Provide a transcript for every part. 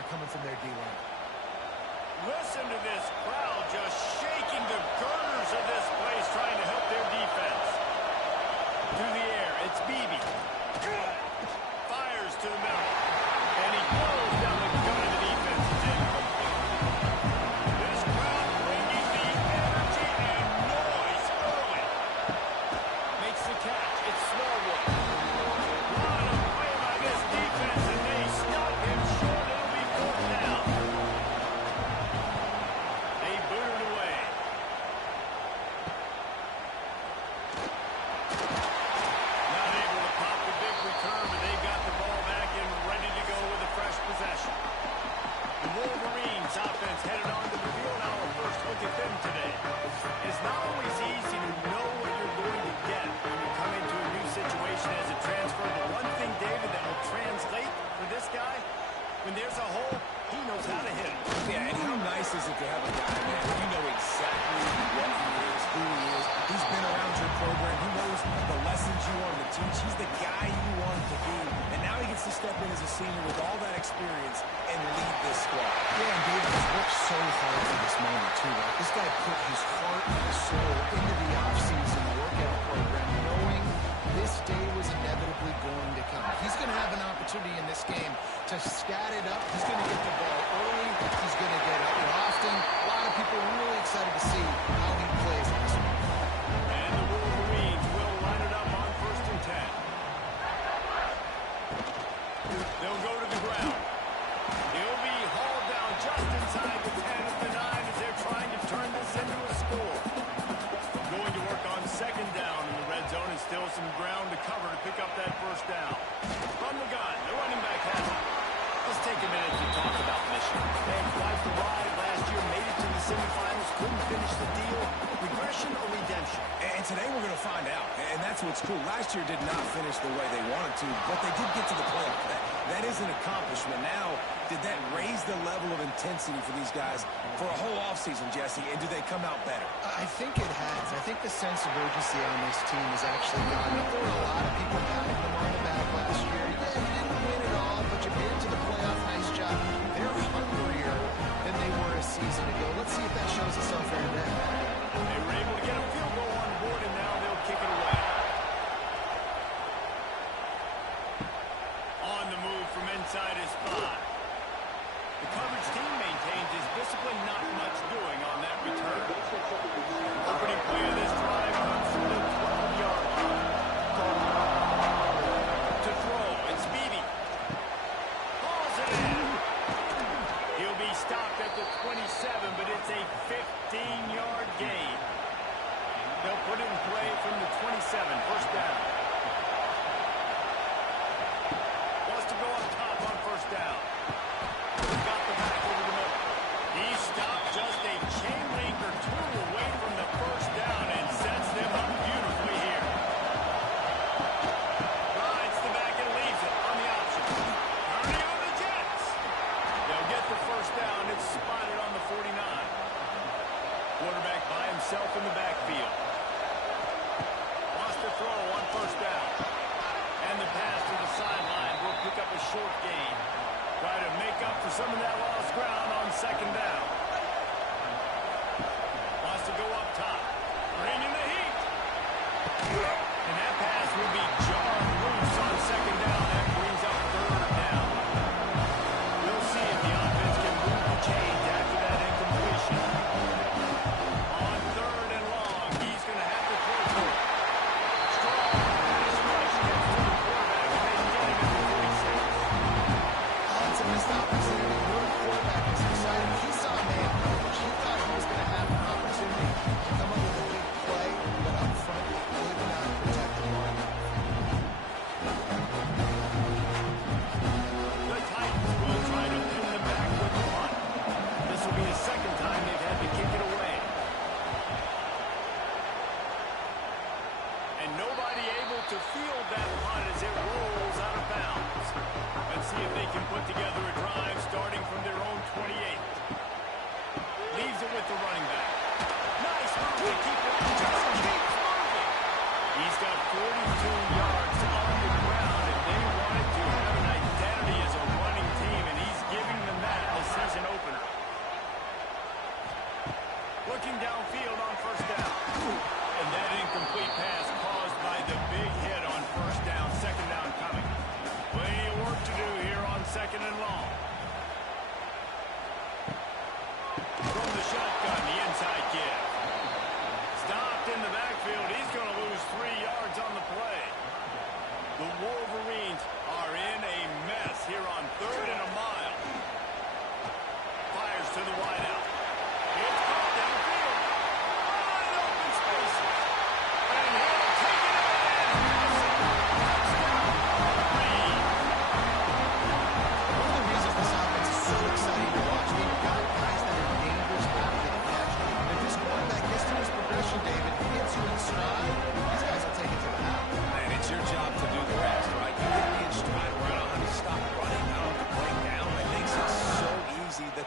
there coming from their D-line. Listen to this crowd just shaking the girders of this place, trying to help their defense. Through the air, it's Beebe. Fires to the middle. And he throws down the gun of the defense. It's incomplete. This crowd bringing the energy and noise early. Makes the catch. It's Smallwood. What a play by this defense, and they stop him short. It'll be fourth down. They boot it away. Not able to pop the big return, but they got the ball back and ready to go with a fresh possession. The Wolverines offense headed onto the field. Now our first look at them today. It's not always easy to know what you're going to get when you come into a new situation as a transfer. But one thing, David, that will translate for this guy, when there's a hole, he knows how to hit it. Yeah, and how nice is it to have a guy, man, you know exactly what he is, who he is. He's been around your program. He knows the lessons you want him to teach. He's the guy you want him to be. And now he gets to step in as a senior with all that experience and lead this squad. Yeah, and David has worked so hard for this moment, too, right? This guy put his heart and soul into the offseason workout program, knowing this day was inevitably going to come. He's going to have an opportunity in this game to scat it up. He's going to get the ball early. He's going to get it often. A lot of people are really excited to see how he plays in this one. And the Wolverines will line it up on 1st and 10. They'll go to the ground. He'll be hauled down just inside the 10 of the 9 as they're trying to turn this into a score. Going to work on 2nd down in the red zone, and still some ground to cover to pick up that 1st down. From the gun, the running back has it. Let's take a minute to talk about Michigan. They had quite the ride last year, made it to the semifinals, couldn't finish the deal. Regression or redemption? And today we're going to find out. And that's what's cool. Last year did not finish the way they wanted to, but they did get to the playoff. That is an accomplishment. Now, did that raise the level of intensity for these guys for a whole offseason, Jesse? And do they come out better? I think it has. I think the sense of urgency on this team has actually gone up. There were a lot of people patting them on the back last year. Yeah, you didn't win it all, but you made it to the playoff. Nice job. They're hungrier than they were a season ago. Let's see if that shows itself here today. They were able to get a field goal on board, and now they'll kick it away. On the move from inside his spot. The coverage team maintains his discipline, not much doing on that return. Opening play of this drive comes from the 12-yard line.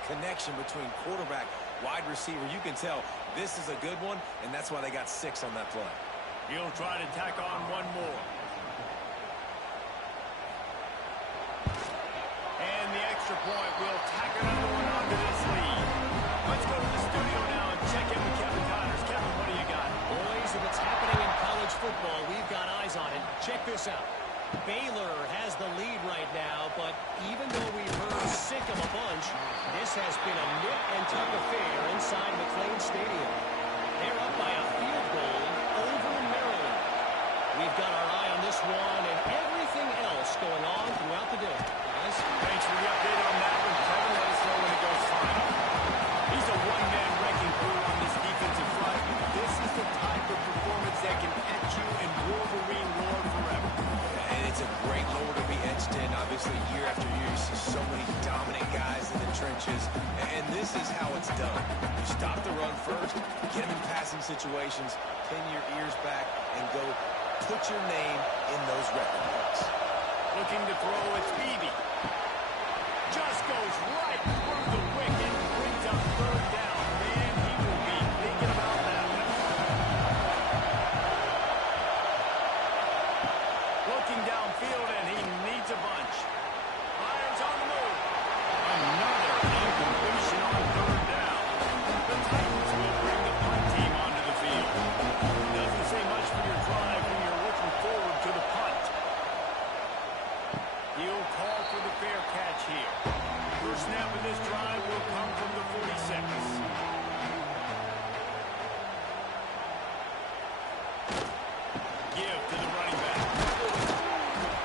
connection between quarterback, wide receiver. You can tell this is a good one, and that's why they got 6 on that play. He'll try to tack on one more. And the extra point will tack another one onto this lead. Let's go to the studio now and check in with Kevin Connors. Kevin, what do you got? Boys, if it's happening in college football, we've got eyes on it. Check this out. Baylor has the lead right now, but even though we've heard sick of a bunch, this has been a nip-and-tuck affair inside McLean Stadium. They're up by a field goal over Maryland. We've got our eye on this one and everything else going on throughout the day. Guys? Thanks for the update on that one, Kevin. Let us know when it goes final. He's a one-man wrecking crew on this defensive front. This is the type of performance that can etch you in Wolverine lore forever. And it's a great lore to be etched in. Obviously, year after year, you see so many dominant guys in the trenches. And this is how it's done. You stop the run first, get them in passing situations, pin your ears back, and go put your name in those record books. Looking to throw, it's Beebe. Just goes right through the wicket, brings up third down. Man, he will be thinking about that one. Looking downfield, and he needs a bunch. Fires on the move. Another incompletion on third down. The Titans will bring the punt team onto the field. Doesn't say much for your drive when you're looking forward to the punt. He'll call for the fair catch here. First snap of this drive will come from the 46. Give to the running back.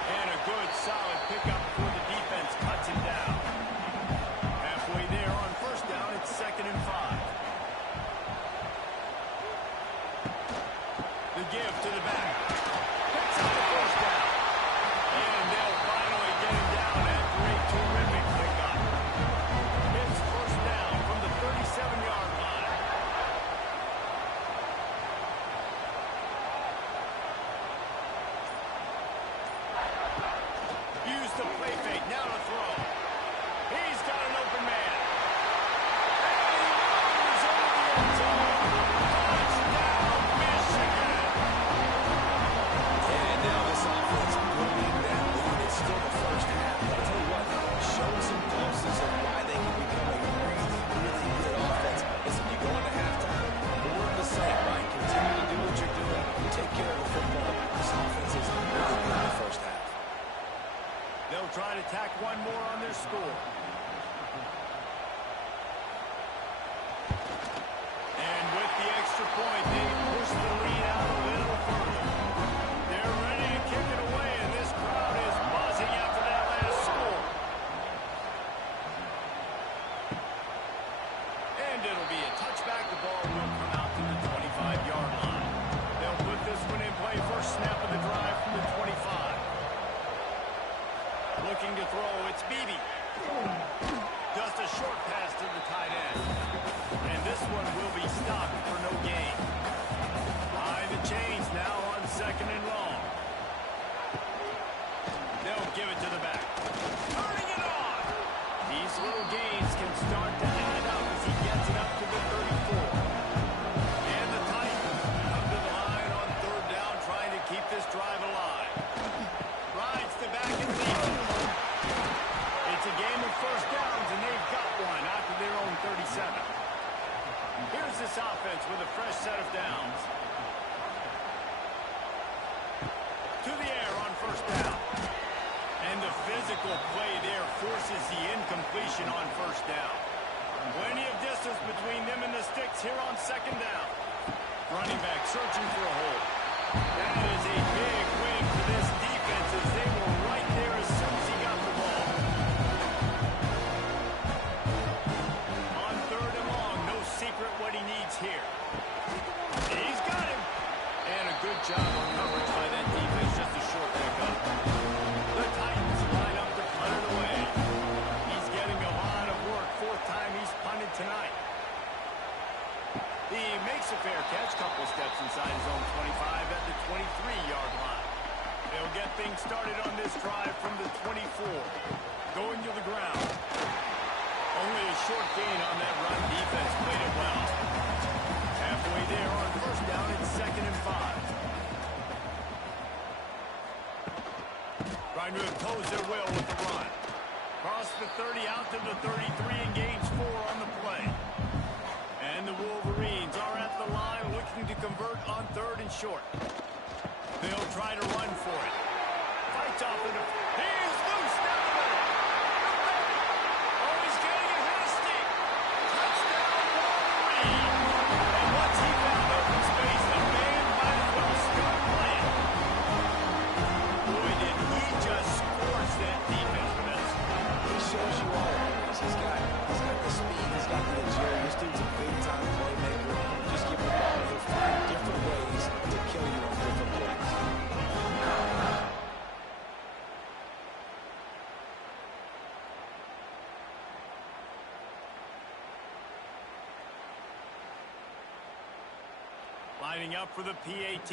And a good, solid pickup for the defense. Cuts him down. Halfway there on first down, it's 2nd and 5. The give to the back. Picks up the first down. And they'll finally get him down after a terrific pickup. It's first down from the 37-yard line. Use the play fake. Now to throw. He's got an open man. And he runs over the end zone. Touchdown, Michigan. And now this offense building that lead. It's still the first half, but I'll tell you what, showing some glimpses of why they can become a really, really good offense. Listen, you go into halftime, more of the same, right? Continue to do what you're doing, take care of the football. This offense is really good in the first half. They'll try to tack one more on their score. And with the extra point, they push the lead out a little further. They're ready to kick it away, and this crowd is buzzing after that last score. And it'll be a touchback. The ball will come out to the 25-yard line. They'll put this one in play. First snap of the drive from the 25. Looking to throw, it's Beebe. Just a short pass to the tight end. And this one will be stopped for no gain. Behind the chains now on 2nd and long. They'll give it to the back. Turning it on. These little gains can start to add up as he gets it up to the 34. And the Titans come to the line on third down, trying to keep this drive alive. Rides the back and leads it. It's a game of first downs, and they've got one after their own 37. Here's this offense with a fresh set of downs. To the air on first down. And the physical play there forces the incompletion on first down. Plenty of distance between them and the sticks here on 2nd down. Running back searching for a hole. That is a big win for this defense as they were right there as soon as he got the ball. On 3rd and long, no secret what he needs here. He's got him. And a good job on coverage by that defense, just a short pickup. The Titans line up to punt it away. He's getting a lot of work. 4th time he's punted tonight. He makes a fair catch, couple steps inside his own 25 at the 23-yard line. They'll get things started on this drive from the 24. Going to the ground. Only a short gain on that run. Defense played it well. Halfway there on first down, it's 2nd and 5. Trying to impose their will with the run. Cross the 30 out to the 33 and gains 4 on the play. And the Wolverines are at the line looking to convert on 3rd and short. They'll try to run for it. Fights off the... He's loose down the middle. Oh, he's getting ahead of steam. Touchdown, Wolverine. And once he found open space, the man might as well start playing. Boy, did he just scorch that defense for that. He shows you all things. He's got the speed, he's got the agility. This dude's a big-time playmaker. Just give him the ball. He'll find different ways to kill you on different plays. Lining up for the PAT.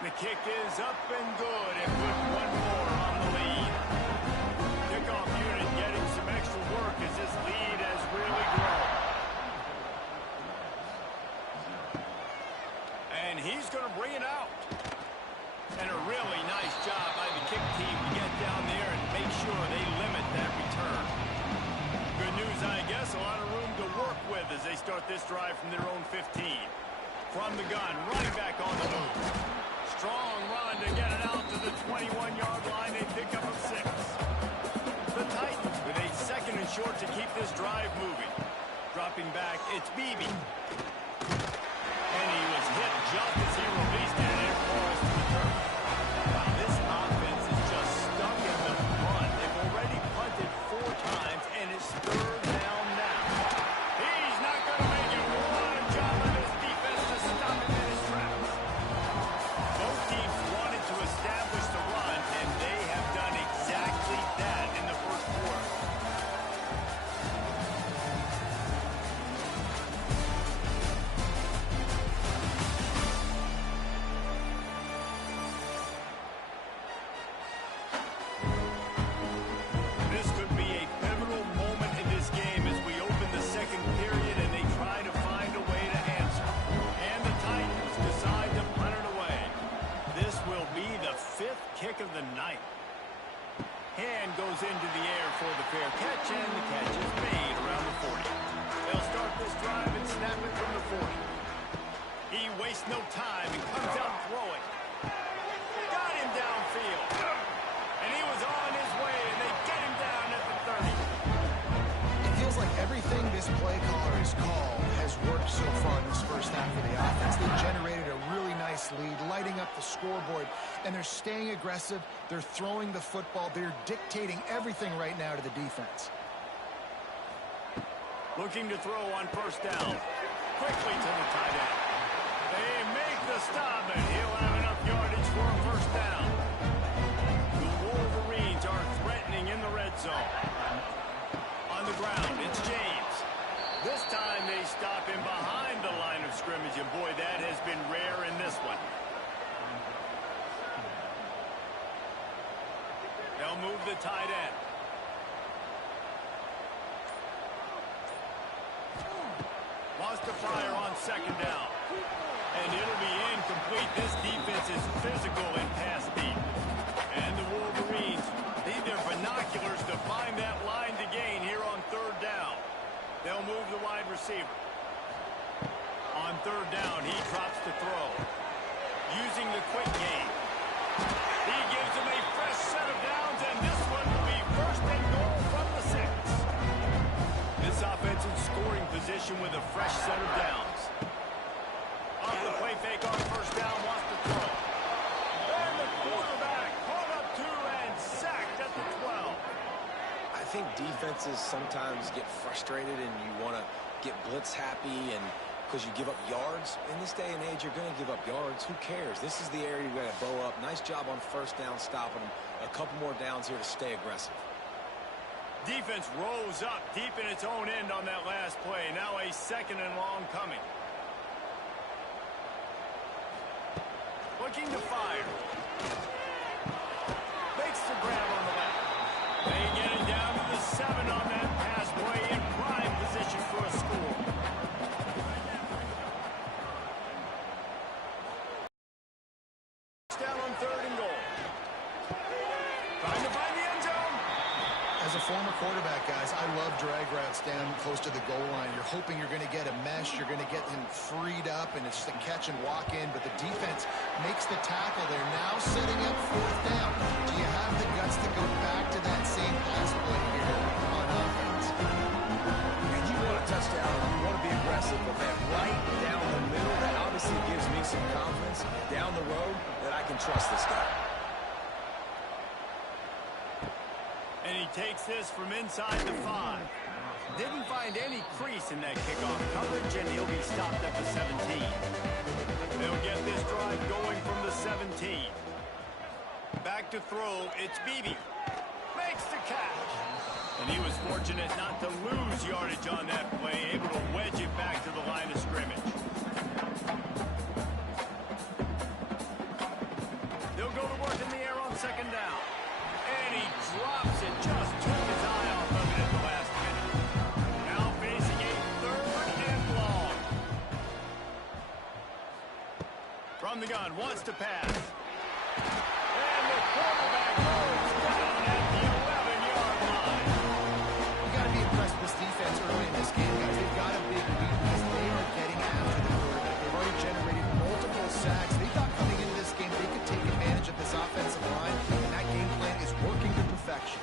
The kick is up and good, and with 1 more on the lead. Kickoff unit getting some extra work as this lead has really grown. And he's going to bring it out. And a really nice job by the kick team to get down there and make sure they limit that return. Good news, I guess, a lot of room to work with as they start this drive from their own 15. From the gun, running back on the move. Strong run to get it out to the 21-yard line. They pick up a 6. The Titans with a 2nd and short to keep this drive moving. Dropping back, it's Beebe. And he was hit just as he released it, and it falls to the turf. Wow, this offense is just stuck in the run. They've already punted 4 times, and it's 3rd down now. He's not going to make it. What a job by this defense to stop him in his tracks. Both teams wanted to establish the run, and they have done exactly that in the first quarter. This could be a pivotal moment in this game as we open the 2nd period and they try to find a way to answer. And the Titans decide to punt it away. This will be the 5th kick of the night. Hand goes into the air for the fair catch, and the catch is made around the 40. They'll start this drive and snap it from the 40. He wastes no time and comes out throwing. Got him downfield. And he was on his way, and they get him down at the 30. It feels like everything this play caller has called has worked so far in this first half of the offense. They've generated a really nice lead, lighting up the scoreboard, and they're staying aggressive. They're throwing the football. They're dictating everything right now to the defense. Looking to throw on first down. Quickly to the tight end. They make the stop, and he'll have enough yardage for a first down. The Wolverines are threatening in the red zone. On the ground, it's James. This time they stop him behind the line of scrimmage, and boy, that has been rare in this one. They'll move the tight end. Lost to fire on 2nd down. And it'll be incomplete. This defense is physical and pass deep. And the Wolverines need their binoculars to find that line to gain here on 3rd down. They'll move the wide receiver. On 3rd down, he drops to throw. Using the quick game. He gives them a fresh set of downs, and this one will be 1st and goal from the 6. This offense in scoring position with a fresh set of downs. Off the play fake on 1st down, wants to throw. And the quarterback caught up 2 and sacked at the 12. I think defenses sometimes get frustrated and you want to get blitz happy and because you give up yards. In this day and age, you're going to give up yards. Who cares? This is the area you got to bow up. Nice job on 1st down, stopping them. A couple more downs here to stay aggressive. Defense rose up deep in its own end on that last play. Now a 2nd and long coming. Looking to fire. Makes the grab on the As a former quarterback, guys, I love drag routes down close to the goal line. You're hoping you're going to get a mesh, you're going to get him freed up, and it's just a catch and walk in, but the defense makes the tackle. They're now setting up fourth down. Do you have the guts to go back to that same pass play here on offense? And you want a touchdown, you want to be aggressive, but man, right down the middle, that obviously gives me some confidence down the road that I can trust this guy. And he takes this from inside the 5. Didn't find any crease in that kickoff coverage, and he'll be stopped at the 17. They'll get this drive going from the 17. Back to throw, it's Beebe. Makes the catch. And he was fortunate not to lose yardage on that play, able to wedge it back to the line of scrimmage. They'll go to work in the air on second down. And he drops it, just took his eye off of it at the last minute. Now facing a 3rd and long. From the gun, wants to pass. And the quarterback goes down at the 11-yard line. You got to be impressed with this defense early in this game, guys. They've got a big lead because they are getting after the quarterback. They've already generated multiple sacks. They thought coming into this game they could take advantage of this offensive line, and that game plan is working to perfection.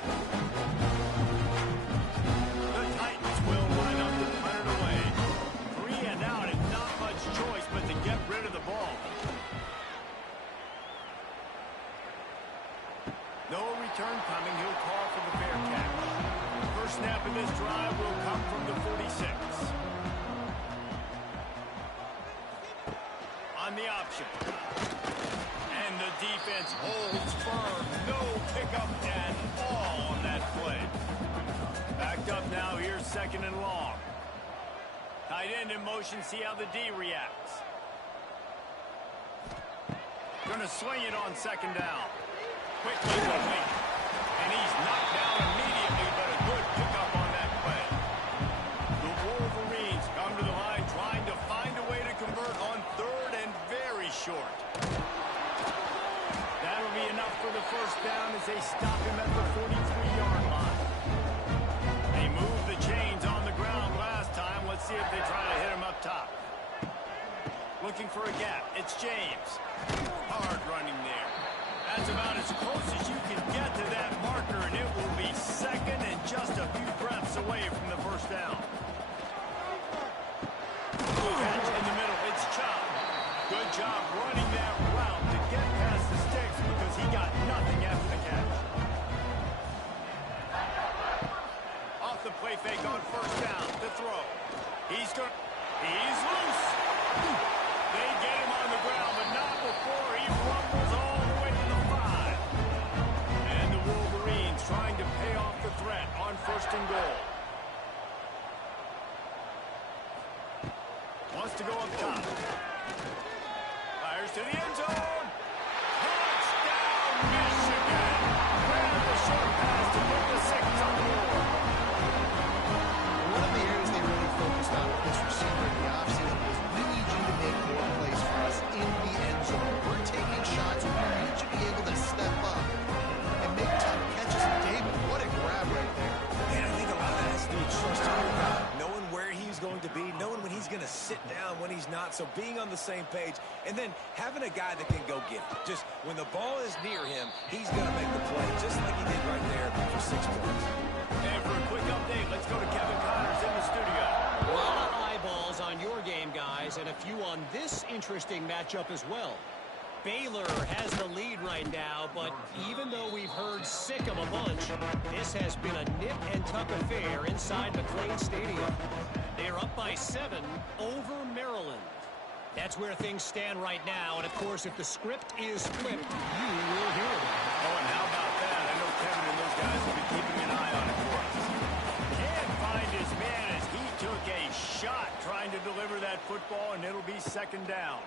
The Titans will line up to punt it away. 3 and out, and not much choice but to get rid of the ball. No return coming. He'll call for the fair catch. First snap of this drive will come from the 46. On the option. And the defense holds firm. No pickup at all on that play. Backed up now. Here's 2nd and long. Tight end in motion. See how the D reacts. Going to swing it on 2nd down. Quickly. And he's knocked down immediately, but a good pickup on that play. The Wolverines come to the line trying to find a way to convert on 3rd and very short. That'll be enough for the first down as they stop him at the 43-yard line. They moved the chains on the ground last time. Let's see if they try to hit him up top. Looking for a gap. It's James. Hard running there. That's about as close as you can get to that marker, and it will be 2nd and just a few breaths away from the first down. Catch in the middle. It's Chop. Good job running that route to get past the sticks because he got nothing after the catch. Off the play fake on first down to throw. He's loose. They get him on the ground, but not before he rumbles all the way to the 5. And the Wolverines trying to pay off the threat on 1st and goal. Wants to go up top. Fires to the end zone. Touchdown, Michigan. Ran the short pass to put the 6 on the board. One of the areas they really focused on with this receiver in the offseason was we need you to make more plays for us in the end zone. We're taking shots. We need you to be able to step up and make tough catches. David, what a grab right there. And I think a lot of that has to do with trusting your guy, knowing where he's going to be, knowing when he's going to sit down, when he's not, so being on the same page, and then having a guy that can go get it. Just when the ball is near him, he's going to make the play, just like he did right there for 6 points. And for a quick update, let's go to Kevin Connors in the studio. A lot of eyeballs on your game, guys, and a few on this interesting matchup as well. Baylor has the lead right now, but even though we've heard sick of a bunch, this has been a nip-and-tuck affair inside McLean Stadium. They're up by 7 over Maryland. That's where things stand right now, and of course, if the script is flipped, you will hear it. Oh, and how about that? I know Kevin and those guys will be keeping an eye on it for us. Can't find his man as he took a shot trying to deliver that football, and it'll be 2nd down.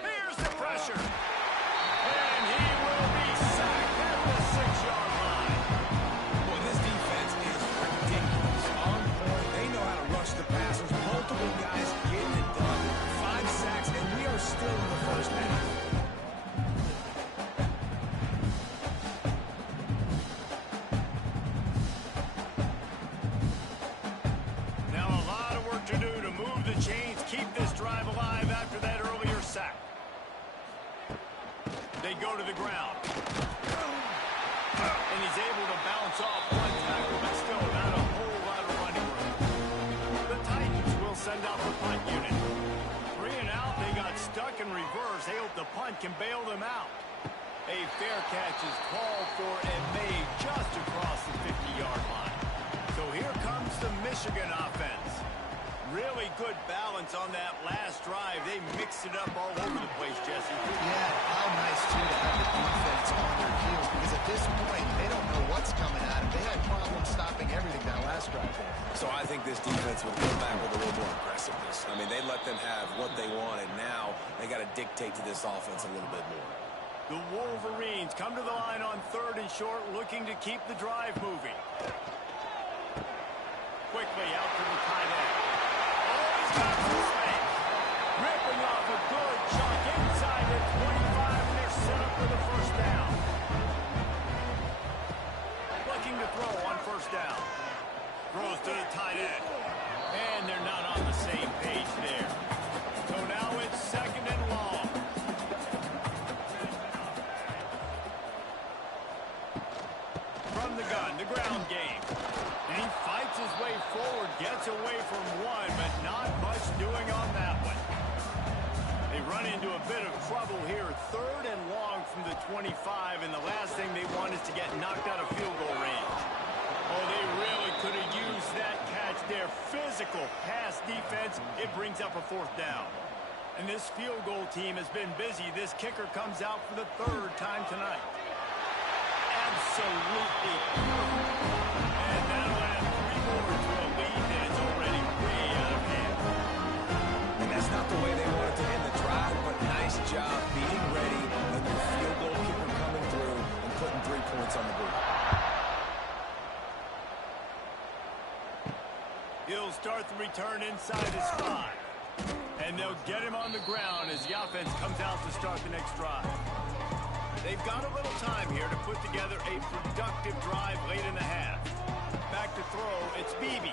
Here's the pressure. And he will be sacked at the 6-yard line. Boy, this defense is ridiculous. On point, they know how to rush the passers. Multiple guys getting it done. 5 sacks, and we are still in the first half. the ground. And he's able to bounce off one tackle, but still not a whole lot of running room. The Titans will send out the punt unit. 3 and out, they got stuck in reverse. They hope the punt can bail them out. A fair catch is called for and made just across the 50-yard line. So here comes the Michigan offense. Really good balance on that last drive. They mixed it up all over the place, Jesse. Yeah, how nice, too, to have the defense on their heels, because at this point, they don't know what's coming at them. They had problems stopping everything that last drive there. So I think this defense will come back with a little more aggressiveness. I mean, they let them have what they wanted. Now they got to dictate to this offense a little bit more. The Wolverines come to the line on 3rd and short, looking to keep the drive moving. Quickly out to the tight end. Oh, he's got some space. Ripping off a good chunk inside the 25, and they're set up for the first down. Looking to throw on 1st down. Throws to the tight end. And they're not on the same page there. So now it's 2nd and long. From the gun, the ground game. And he fights his way forward, gets away from one, but not much doing on that one. They run into a bit of trouble here. 3rd and long from the 25, and the last thing they want is to get knocked out of field goal range. Oh, they really could have used that catch there. Physical pass defense. It brings up a 4th down. And this field goal team has been busy. This kicker comes out for the 3rd time tonight. Absolutely perfect. And that'll add 3 more to a lead that is already way out of hand. And that's not the way they wanted to end the drive, but nice job being ready and your field goal kicker coming through and putting 3 points on the board. He'll start the return inside his 5. And they'll get him on the ground as the offense comes out to start the next drive. They've got a little time here to put together a productive drive late in the half. Back to throw, it's Beebe.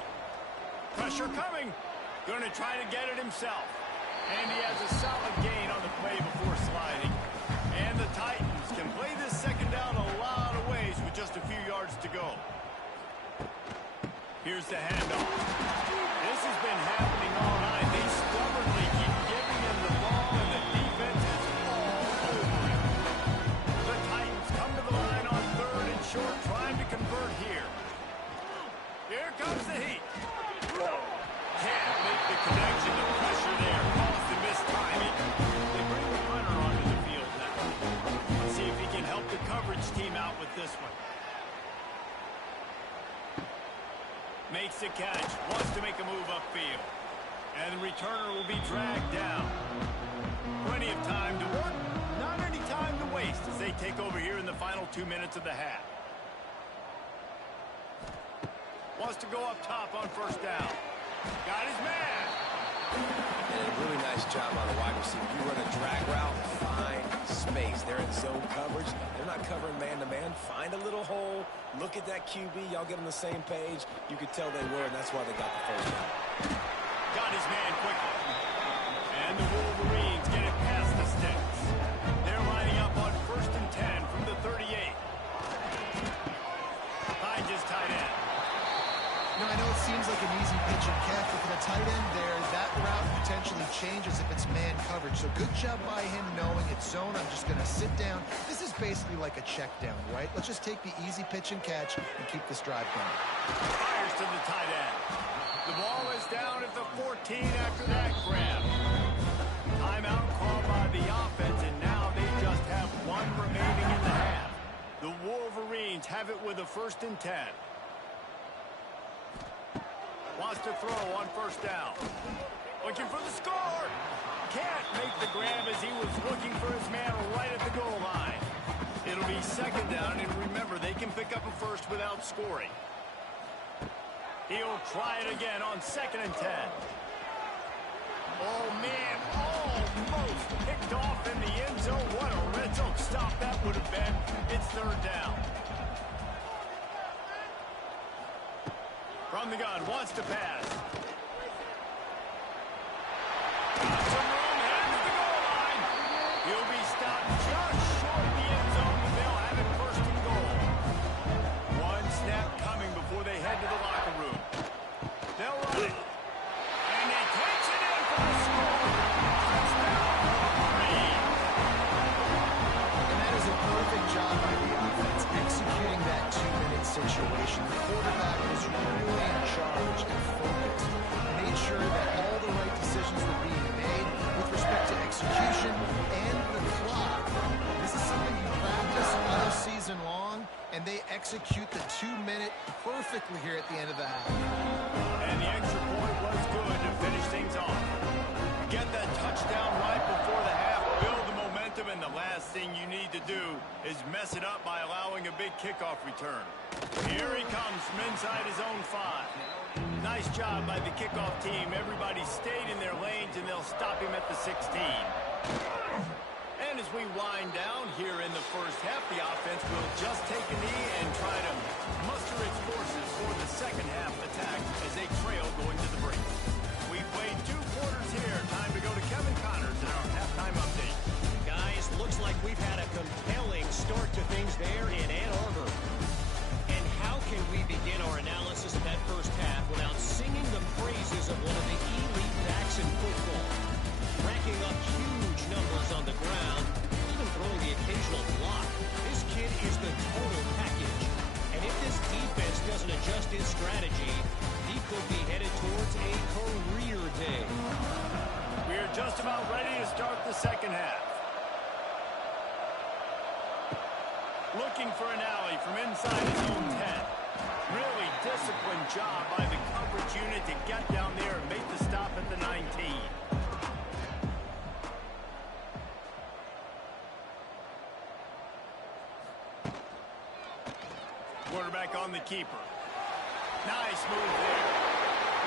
Pressure coming. Going to try to get it himself. And he has a solid gain on the play before sliding. And the Titans can play this 2nd down a lot of ways with just a few yards to go. Here's the handoff. This has been happening all night. They stubbornly keep giving him the ball, and the defense is all over him. The Titans come to the line on 3rd and short, trying to convert here. Here comes the heat. Can't make the connection. The pressure there caused the missed timing. They bring the runner onto the field now. Let's see if he can help the coverage team out with this one. Makes the catch, wants to make a move upfield. And the returner will be dragged down. Plenty of time to work, not any time to waste as they take over here in the final 2 minutes of the half. Wants to go up top on 1st down. Got his man. And a really nice job on the wide receiver. You run a drag route, find space. They're in zone coverage. They're not covering man-to-man. Find a little hole. Look at that QB. Y'all get on the same page. You could tell they were, and that's why they got the 1st down. Got his man quickly. And the Wolverines get it past the sticks. They're lining up on 1st and 10 from the 38. Finds his tight end. Now, I know it seems like an easy pitch and catch, but for the tight end there, that route potentially changes if it's man coverage. So good job by him knowing it's zone. I'm just going to sit down. This is basically like a check down, right? Let's just take the easy pitch and catch and keep this drive going. Fires to the tight end. The ball is down at the 14 after that grab. Timeout called by the offense, and now they just have 1 remaining in the half. The Wolverines have it with a 1st and 10. Wants to throw on 1st down. Looking for the score. Can't make the grab as he was looking for his man right at the goal line. It'll be 2nd down, and remember, they can pick up a 1st without scoring. He'll try it again on 2nd and 10. Oh, man, almost picked off in the end zone. What a red zone stop that would have been. It's 3rd down. From the gun, wants to pass. Got some room, heading to the goal line. He'll be stopped just short of the end situation. The quarterback was really in charge and focused. Made sure that all the right decisions were being made with respect to execution and the clock. This is something you practice all season long, and they execute the 2-minute perfectly here at the end of the half. And the extra point was good to finish things off. Get that touchdown right before the half, build the momentum, and the last thing you need to do is mess it up by allowing a big kickoff return. Here he comes from inside his own 5. Nice job by the kickoff team. Everybody stayed in their lanes, and they'll stop him at the 16. And as we wind down here in the first half, the offense will just take a knee and try to muster its forces for the second half attack as they trail going to the break. We played 2 quarters here. Time to go to Kevin Connors in our halftime update. Guys, looks like we've had a compelling start to things there in Ann Arbor. And how can we begin our analysis of that first half without singing the praises of one of the elite backs in football? Racking up huge numbers on the ground, even throwing the occasional block. This kid is the total package. And if this defense doesn't adjust his strategy, he could be headed towards a career day. We're just about ready to start the second half. Looking for an alley from inside his own 10. Really disciplined job by the coverage unit to get down there and make the stop at the 19. Quarterback on the keeper. Nice move there.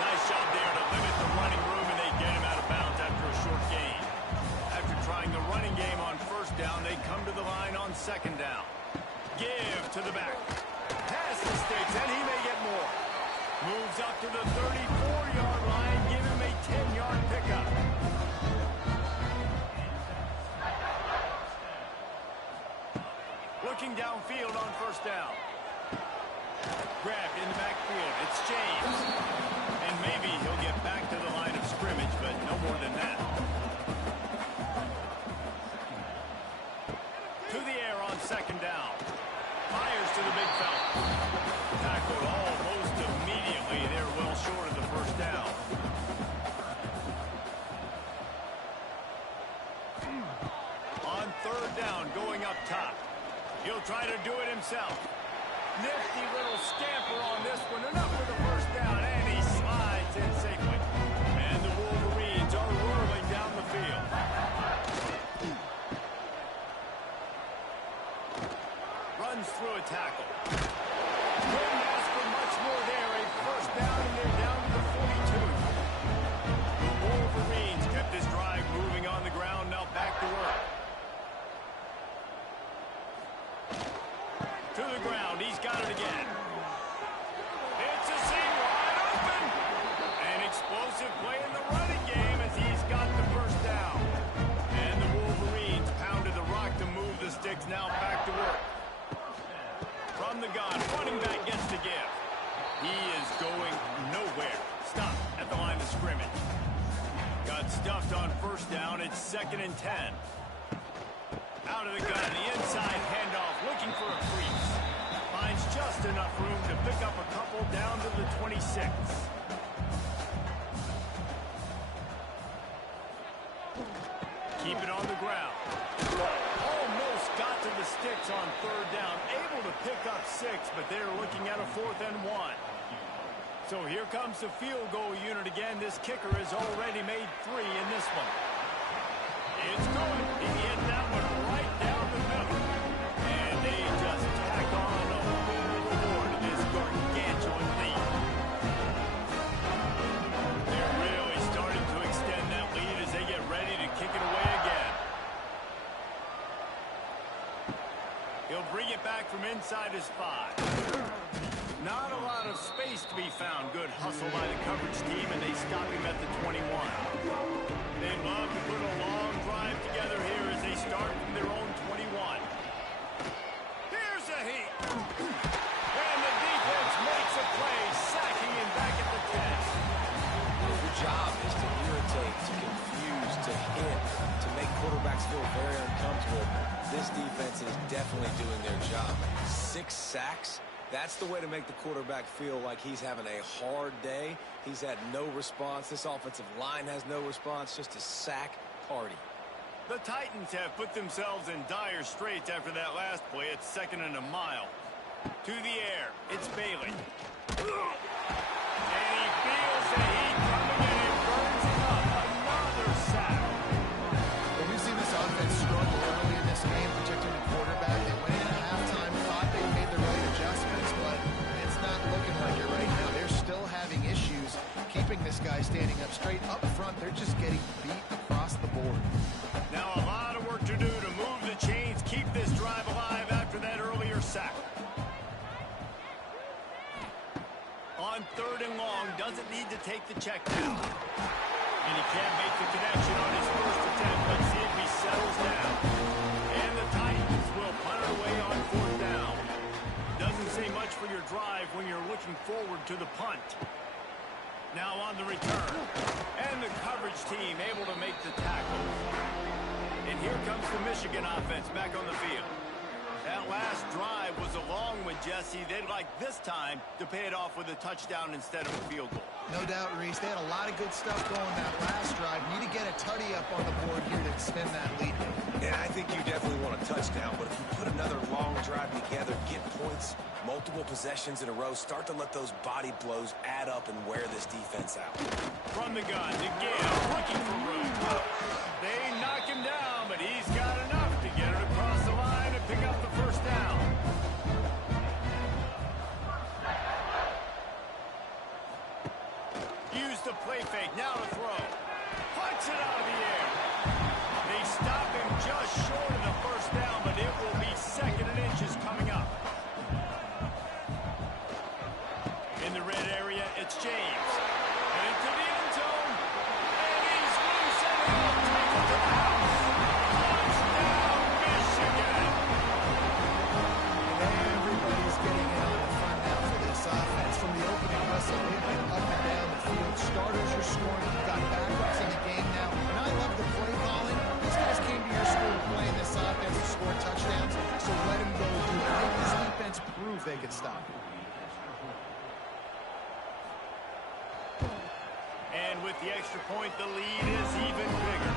Nice job there to limit the running room, and they get him out of bounds after a short gain. After trying the running game on first down, they come to the line on second down. Give to the back. Pass the sticks, and he may get more. Moves up to the 34-yard line. Give him a 10-yard pickup. Looking downfield on first down. Grabbed in the backfield. It's James. And maybe he'll get back to the line of scrimmage, but no more than that. To the air on second down. Fires to the big fella. Tackled almost immediately. They're well short of the first down. On third down, going up top. He'll try to do it himself. Nifty little scamper on this one. Enough for the first down, and he slides in safely. And the Wolverines are whirling down the field. Runs through a tackle. Couldn't ask for much more there. A first down, and they're down to the 42. The Wolverines kept this drive moving on the ground. Now back to work. To the ground. He's got it again. It's a seam wide open. An explosive play in the running game as he's got the first down. And the Wolverines pounded the rock to move the sticks. Now back to work. From the gun, running back gets the give. He is going nowhere. Stop at the line of scrimmage. Got stuffed on first down. It's 2nd and 10. Out of the gun, the inside handoff, looking for a freeze. Finds just enough room to pick up a couple down to the 26. Keep it on the ground. Almost got to the sticks on third down. Able to pick up 6, but they're looking at a 4th and 1. So here comes the field goal unit again. This kicker has already made 3 in this one. It's good. He hit that one right down the middle. And they just tack on a bit of reward to this gargantuan lead. They're really starting to extend that lead as they get ready to kick it away again. He'll bring it back from inside his 5. Not a lot of space to be found. Good hustle by the coverage team, and they stop him at the 21. They'd love to put a long drive together here as they start from their own 21. Here's a heat. And the defense makes a play, sacking him back at the 10. Your job is to irritate, to confuse, to hit, to make quarterbacks feel very uncomfortable. This defense is definitely doing their job. 6 sacks That's the way to make the quarterback feel like he's having a hard day. He's had no response. This offensive line has no response, just a sack party. The Titans have put themselves in dire straits after that last play. It's 2nd and a mile. To the air, it's Bailey. And he feels the heat coming in and burns him up. Another sack. Well, we've seen this offense struggle early in this game, protecting the quarterback. They went in at halftime, thought they made the right adjustments, but it's not looking like it right now. They're still having issues keeping this guy standing up straight. Up front, they're just getting beat across the board. Now a lot of work to do to move the chains, keep this drive alive after that earlier sack. On 3rd and long, doesn't need to take the check down. And he can't make the connection on his first attempt. Let's see if he settles down. And the Titans will punt it away on 4th down. Doesn't say much for your drive when you're looking forward to the punt. Now on the return. And the coverage team able to make the tackle. And here comes the Michigan offense back on the field. That last drive was a long one, Jesse. They'd like this time to pay it off with a touchdown instead of a field goal. No doubt, Reese. They had a lot of good stuff going that last drive. Need to get a tutty up on the board here to extend that lead. And I think you definitely want a touchdown, but if you put another long drive together, get points, multiple possessions in a row, start to let those body blows add up and wear this defense out. From the gun, again, looking for room. They knock him down, but he's got enough to get it across the line and pick up the first down. Use the play fake, now to throw. Punts it out of the air. They stop him just short of the first down, but it will be 2nd and inches coming up. In the red area, it's James. And into the end zone. And he's loose and he'll take it to the house. Touchdown, Michigan. And everybody's getting in on the front now for this offense. From the opening whistle, they've been up and down the field. Starters are scoring. You've got backups in the game now. And I love the play calling. These guys came to your school playing this offense to score touchdowns, so let them go do it. Make this defense prove they can stop it. And with the extra point, the lead is even bigger.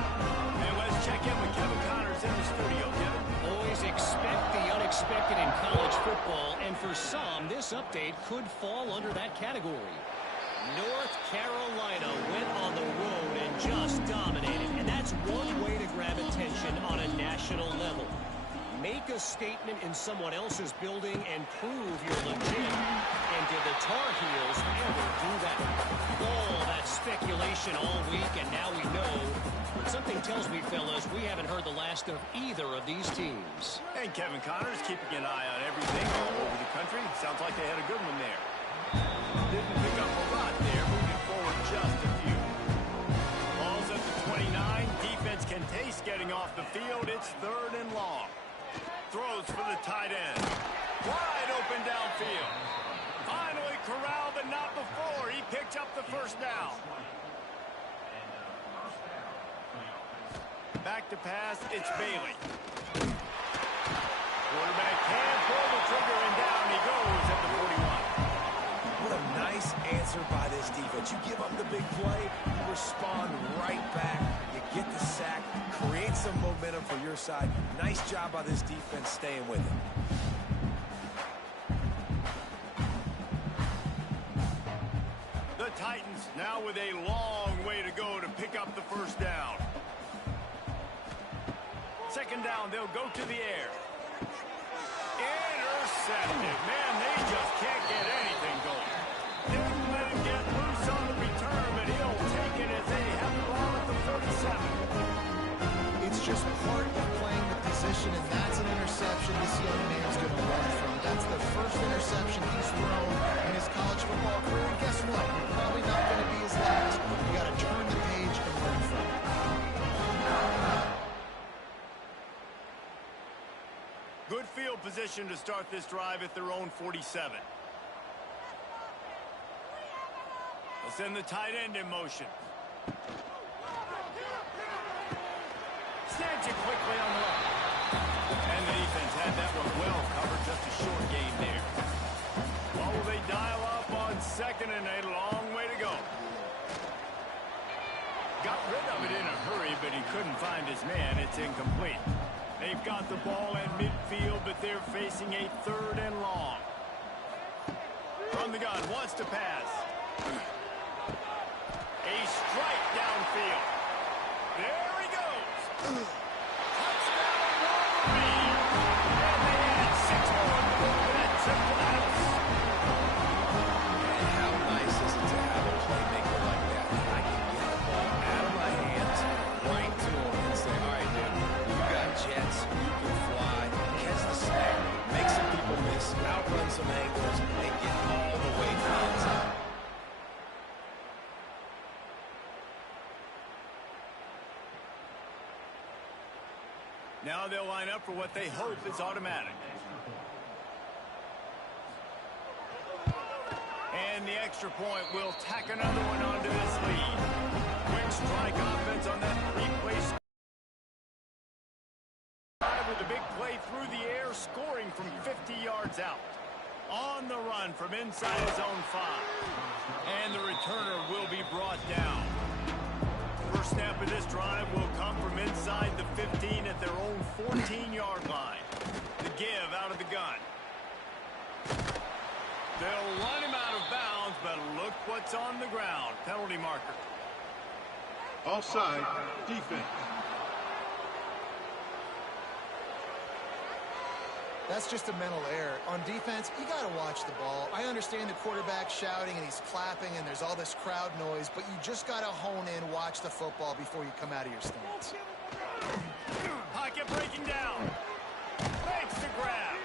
And let's check in with Kevin Connors in the studio. Kevin? Always expect the unexpected in college football, and for some, this update could fall under that category. North Carolina went on the road and just dominated, and that's one way to grab attention on a national level. Make a statement in someone else's building and prove you're legit. And did the Tar Heels ever do that? All that speculation all week, and now we know. But something tells me, fellas, we haven't heard the last of either of these teams. And Kevin Connors keeping an eye on everything all over the country. Sounds like they had a good one there. Didn't pick up a lot there, moving forward just a few. Ball's at the 29. Defense can taste getting off the field. It's 3rd and long. Throws for the tight end. Wide open downfield. Finally corralled, but not before. He picked up the first down. Back to pass, it's Bailey. Quarterback can pull the trigger, and down he goes at the 41. What a nice answer by this defense. You give up the big play, you respond right back, you get the sack, create some momentum for your side. Nice job by this defense staying with it. The Titans now with a long way to go to pick up the first down. 2nd down, they'll go to the air. Intercepted. Man, they just can't get anything going. Didn't let him get loose on the return, but he'll take it as they have the ball at the 37. It's just part of playing the position, and that's an interception this young man's going to learn from. That's the first interception he's thrown in his college football career, and guess what? Probably not going to be his last. You got to turn the page and learn from it. Good field position to start this drive at their own 47. They'll send the tight end in motion. Snaps it quickly on the left. And the defense had that one well covered. Just a short gain there. second and a long way to go. Got rid of it in a hurry, but he couldn't find his man. It's incomplete. They've got the ball in midfield, but they're facing a third and long. From the gun, wants to pass. A strike downfield. There he goes. Touchdown, Wolverine. And they add 6 more to go to that triple outs. And how nice is it to have a playmaker like that? I can get the ball out of my hands, right to him, and say, all right, dude, you got jets, you can fly, catch the snap, make some people miss, outrun some angles, and get all the way to the end zone. Now they'll line up for what they hope is automatic. And the extra point will tack another one onto this lead. Quick strike offense on that three-play with a big play through the air, scoring from 50 yards out. On the run from inside his own 5. And the returner will be brought down. First snap of this drive will come from inside the 15 at their own 14-yard line. The give out of the gun. They'll run him out of bounds, but look what's on the ground. Penalty marker. Offside, defense. That's just a mental error. On defense, you got to watch the ball. I understand the quarterback shouting and he's clapping and there's all this crowd noise, but you just got to hone in, watch the football before you come out of your stance. Pocket breaking down. Makes the grab.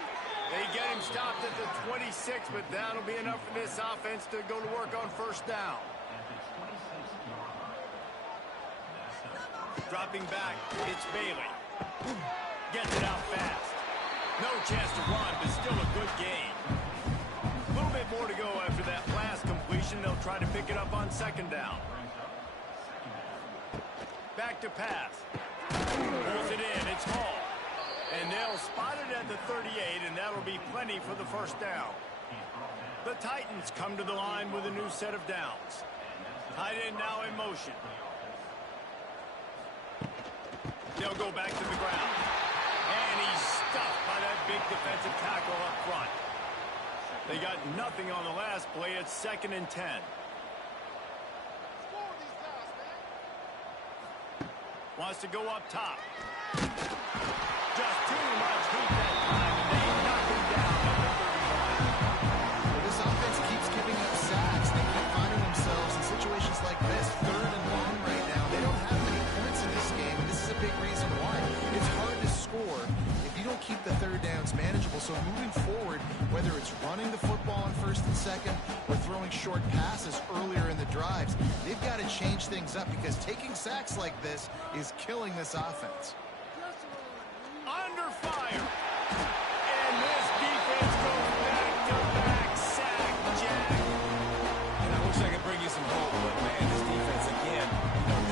They get him stopped at the 26, but that'll be enough for this offense to go to work on first down. Dropping back, it's Bailey. Gets it out fast. No chance to run, but still a good gain. A little bit more to go after that last completion. They'll try to pick it up on second down. Back to pass. Pulls it in. It's Hall. And they'll spot it at the 38, and that'll be plenty for the first down. The Titans come to the line with a new set of downs. Tight end now in motion. They'll go back to the ground. And he's stuffed by that big defensive tackle up front. They got nothing on the last play. It's 2nd and 10. Wants to go up top. Just too much heat that time, and they knock him down at the 31. Well, this offense keeps giving up sacks. They keep finding themselves in situations like this, 3rd and long right now. They don't have many points in this game, and this is a big reason why. It's hard to score if you don't keep the third downs manageable. So moving forward, whether it's running the football on 1st and 2nd or throwing short passes earlier in the drives, they've got to change things up because taking sacks like this is killing this offense. Under fire. And this defense goes back-to-back sack, Jack. And I wish I could bring you some hope, but man, this defense again,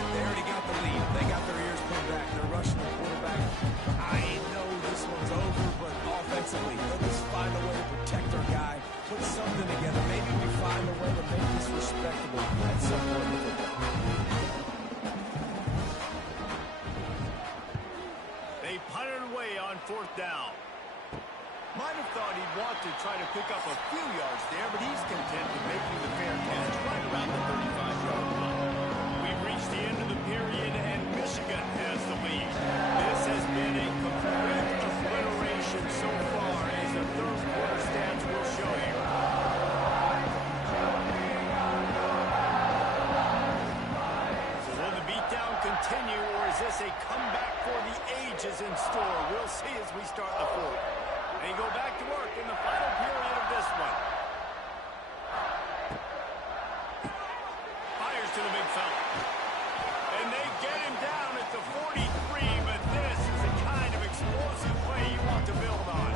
they already got the lead. They got their ears pulled back. They're rushing the quarterback. I know this one's over, but offensively, they'll just find a way to protect our guy, put something together. Maybe we find a way to make this respectable at some point in the football. They punted away on 4th down. Might have thought he'd want to try to pick up a few yards there, but he's content with making the fair catch right around the 35-yard line. We've reached the end of the period, and Michigan has the lead. This has been a complete obliteration so far, as the third quarter stats will show you. So will the beatdown continue, or is this a comeback for the ages in store? We'll see as we start the 4th. They go back to work in the final period of this one. Fires to the big fella. And they get him down at the 43, but this is the kind of explosive play you want to build on.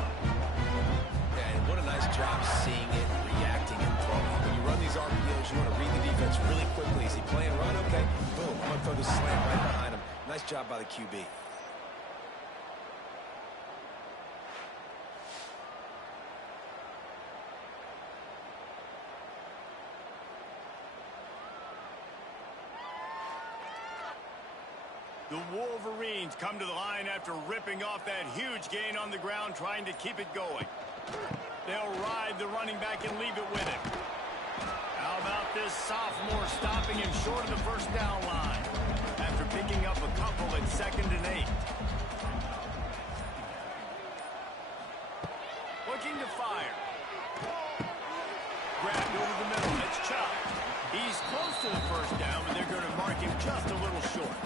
Yeah, and what a nice job seeing it, reacting, and throwing. When you run these RPOs, you want to read the defense really quickly. Is he playing run? Okay, boom. I'm going to throw the slam right behind him. Nice job by the QB. The Wolverines come to the line after ripping off that huge gain on the ground, trying to keep it going. They'll ride the running back and leave it with him. How about this sophomore stopping him short of the first down line after picking up a couple at 2nd and 8. Looking to fire. Grabbed over the middle. It's Chubb. He's close to the first down, but they're going to mark him just a little short.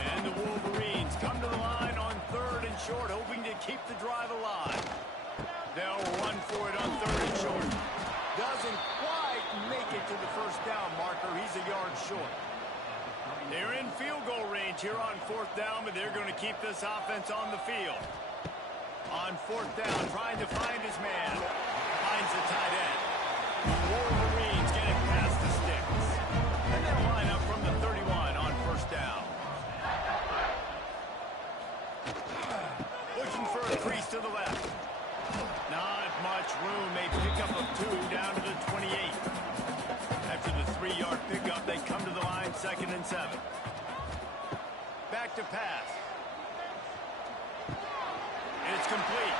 And the Wolverines come to the line on 3rd and short, hoping to keep the drive alive. They'll run for it on 3rd and short. Doesn't quite make it to the first down marker. He's a yard short. They're in field goal range here on 4th down, but they're going to keep this offense on the field. On 4th down, trying to find his man. Finds the tight end. The Wolverines get it past the sticks. And they'll line up from the 31 on 1st down. Looking for a crease to the left. Not much room. They pick up a 2 down to the 28. After the 3-yard pickup, they come to the line 2nd and 7. Back to pass. It's complete.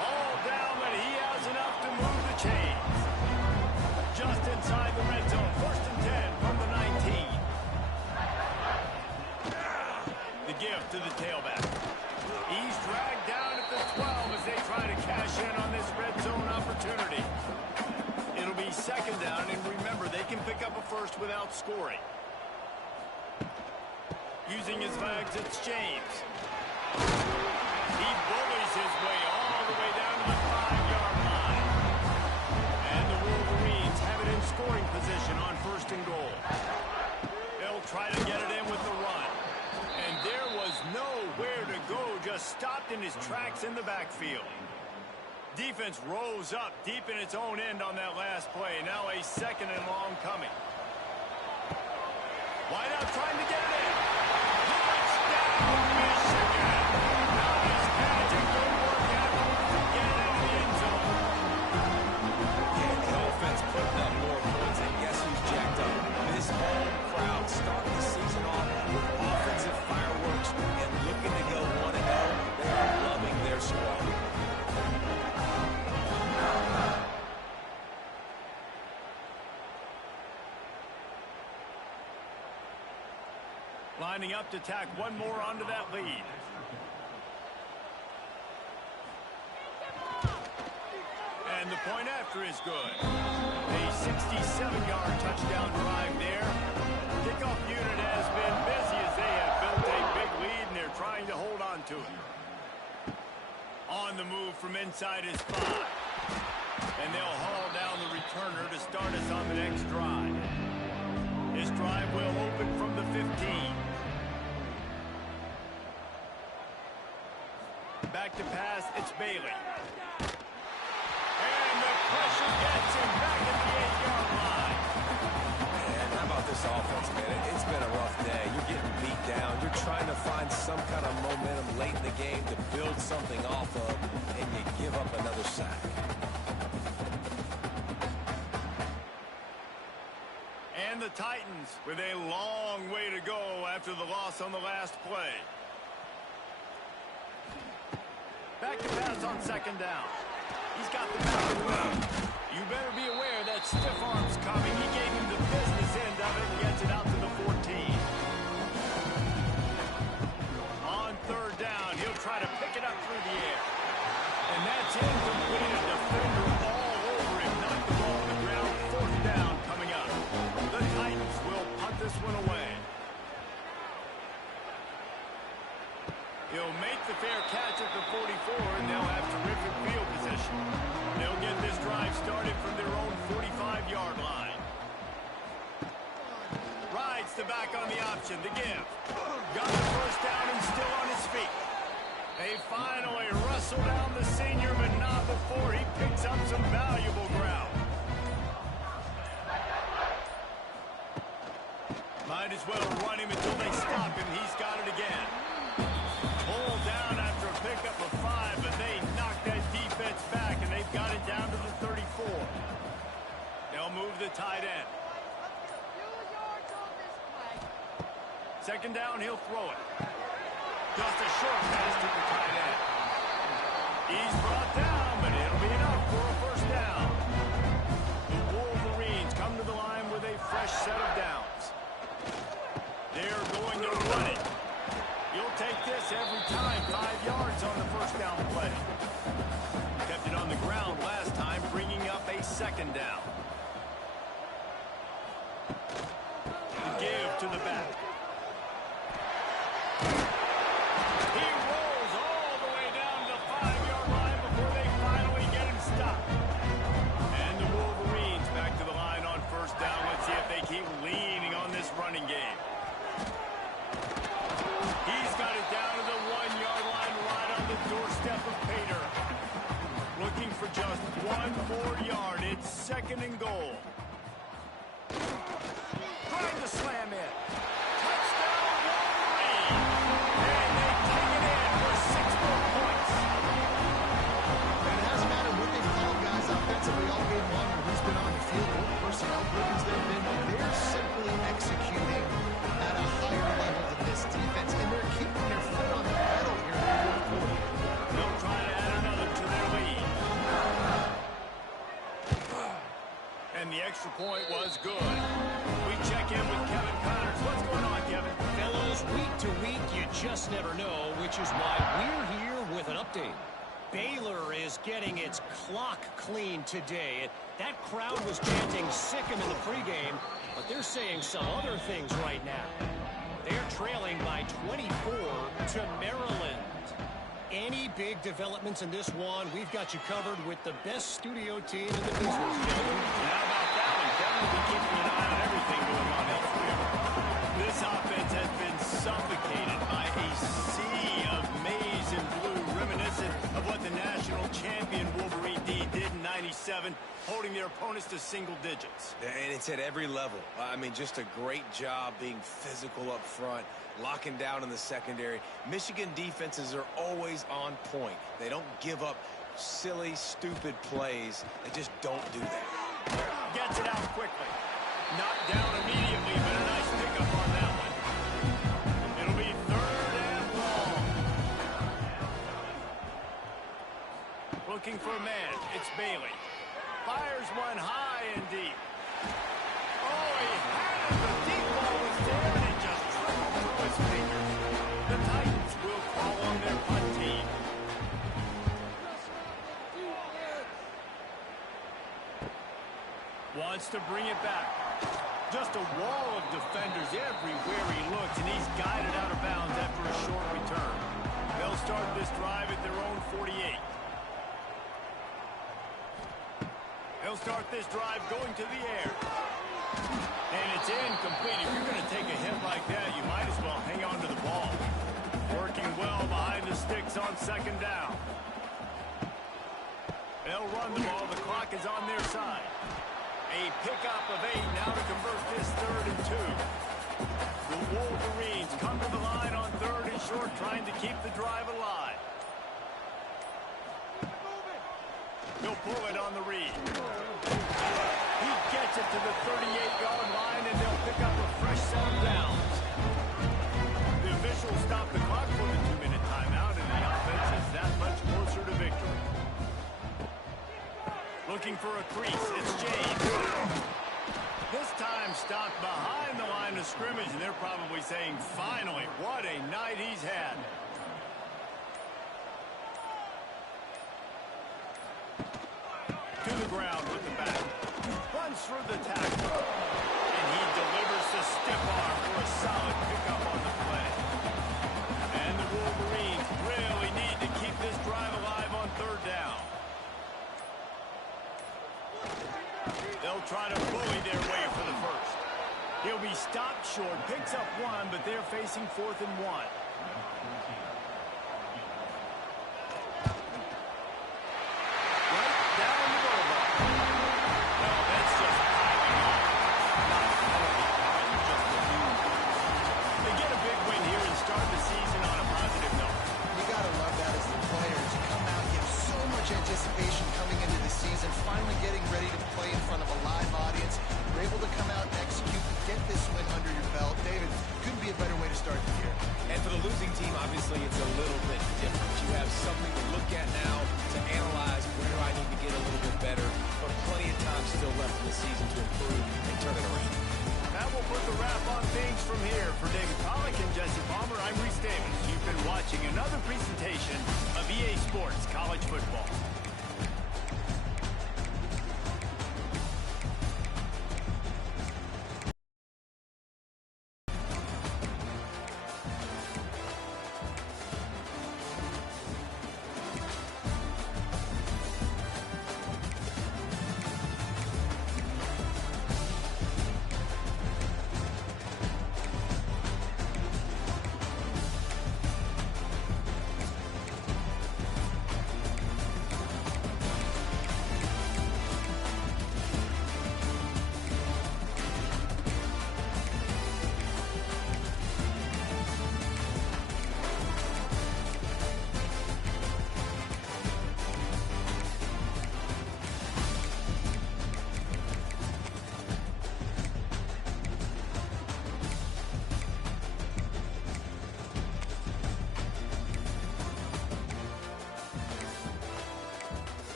All down, but he has enough to move the chains. Just inside the red zone. 1st and 10 from the 19. The give to the tailback. He's dragged down at the 12 as they try to cash in on this red zone opportunity. It'll be 2nd down, and remember, they can pick up a first without scoring. Using his legs, it's James. He bullies his way all the way down to the 5-yard line. And the Wolverines have it in scoring position on 1st and goal. They'll try to get it in with the run. And there was nowhere to go, just stopped in his tracks in the backfield. Defense rose up deep in its own end on that last play. Now a 2nd and long coming. Wide out trying to get it in. Touchdown, Michigan! Now this magic will work out to get it into the end zone. And the offense putting up more points, and guess who's jacked up? This home crowd starting the season off with offensive fireworks and looking to go 1-0. They are loving their squad. Lining up to tack one more onto that lead. And the point after is good. A 67-yard touchdown drive there. Kickoff unit has been busy as they have built a big lead, and they're trying to hold on to it. On the move from inside his 5. And they'll haul down the returner to start us on the next drive. This drive will open from the 15. Back to pass, it's Bailey. And the pressure gets him back at the 8-yard line. And how about this offense, man? It's been a rough day. You're getting beat down. You're trying to find some kind of momentum late in the game to build something off of, and you give up another sack. And the Titans with a long way to go after the loss on the last play. Back to pass on 2nd down. He's got the back. You better be aware that stiff arm's coming. He gave him the business end of it and gets it out to the 14. On 3rd down, he'll try to pick it up through the air. And that's incomplete. A defender all over him. Knocked the ball on the ground. 4th down coming up. The Titans will punt this one away. He'll make the fair catch at the 44, and they'll have terrific field position. They'll get this drive started from their own 45-yard line. Rides the back on the option, the give. Got the first down and still on his feet. They finally wrestle down the senior, but not before he picks up some valuable ground. Might as well run him until they stop him. He's got it again. Pulled down after a pickup of 5, but they knocked that defense back, and they've got it down to the 34. They'll move the tight end. Second down, he'll throw it. Just a short pass to the tight end. He's brought down, but it'll be enough for a first down. The Wolverines come to the line with a fresh set of downs. They're going to run it. You'll take this every time. 5 yards on the first down play. Kept it on the ground last time, bringing up a second down. Give to the back. He rolls all the way down to the 5-yard line before they finally get him stopped. And the Wolverines back to the line on first down. Let's see if they keep leaning on this running game. He's got it down to the 1-yard line right on the doorstep of Pater. Looking for just 1 more yard. It's second and goal. Trying to slam in. Touchdown, Wolverine! And they take it in for 6 more points. And it hasn't mattered what they've called, guys, offensively all game long or who's been on the field, what personnel groupings they've been. They're simply executing at a higher level than this defense, and they're keeping their foot on the pedal here in the fourth quarter. They'll try to add another to their lead. And the extra point was good. We check in with Kevin Connors. What's going on, Kevin? Fellows, week to week, you just never know, which is why we're here with an update. Baylor is getting its clock clean today. That crowd was chanting "sick 'em" in the pregame, but they're saying some other things right now. They're trailing by 24 to Maryland. Any big developments in this one, we've got you covered with the best studio team in the business, gentlemen. And how about that one? Kevin will be keeping an eye on everything going on elsewhere. This offense has been suffocated by a sea of maize and blue, reminiscent of what the national champion Wolverine D did in '97, holding their opponents to single digits. And it's at every level. I mean, just a great job being physical up front, locking down in the secondary. Michigan defenses are always on point. They don't give up silly, stupid plays. They just don't do that. Gets it out quickly. Knocked down immediately, but a nice pickup on that one. It'll be third and long. Looking for a man. It's Bailey. Fires one high and deep. Oh, he had it. The deep ball was there, and it just trickled through his fingers. The Titans will call on their punt team. Wants to bring it back. Just a wall of defenders everywhere he looks, and he's guided out of bounds after a short return. They'll start this drive at their own 48. They'll start this drive going to the air. And it's incomplete. If you're going to take a hit like that, you might as well hang on to the ball. Working well behind the sticks on second down. They'll run the ball. The clock is on their side. A pickup of 8 now to convert this 3rd and 2. The Wolverines come to the line on 3rd and short, trying to keep the drive alive. He'll pull it on the read. He gets it to the 38-yard line, and they'll pick up a fresh set of downs. The officials stop the clock for the 2-minute timeout, and the offense is that much closer to victory. Looking for a crease. It's James. This time stopped behind the line of scrimmage, and they're probably saying, finally, what a night he's had. To the ground with the back. Runs through the tackle. And he delivers the stiff arm for a solid pickup on the play. And the Wolverines really need to keep this drive alive on 3rd down. They'll try to bully their way for the first. He'll be stopped short, picks up 1, but they're facing 4th and 1. Right down the boulevard. Well, that's just piling on. Not a penalty, just a new. They get a big win here and start the season on a positive note. You got to love that as the players. You come out, you have so much anticipation coming into the season, finally getting ready to play in front of a live audience. You're able to come out and execute, get this win under your belt. David, couldn't be a better way to start still left in the season to improve and turn it around. That will put the wrap on things from here. For David Pollack and Jesse Palmer, I'm Reese Davis. You've been watching another presentation of EA Sports College Football.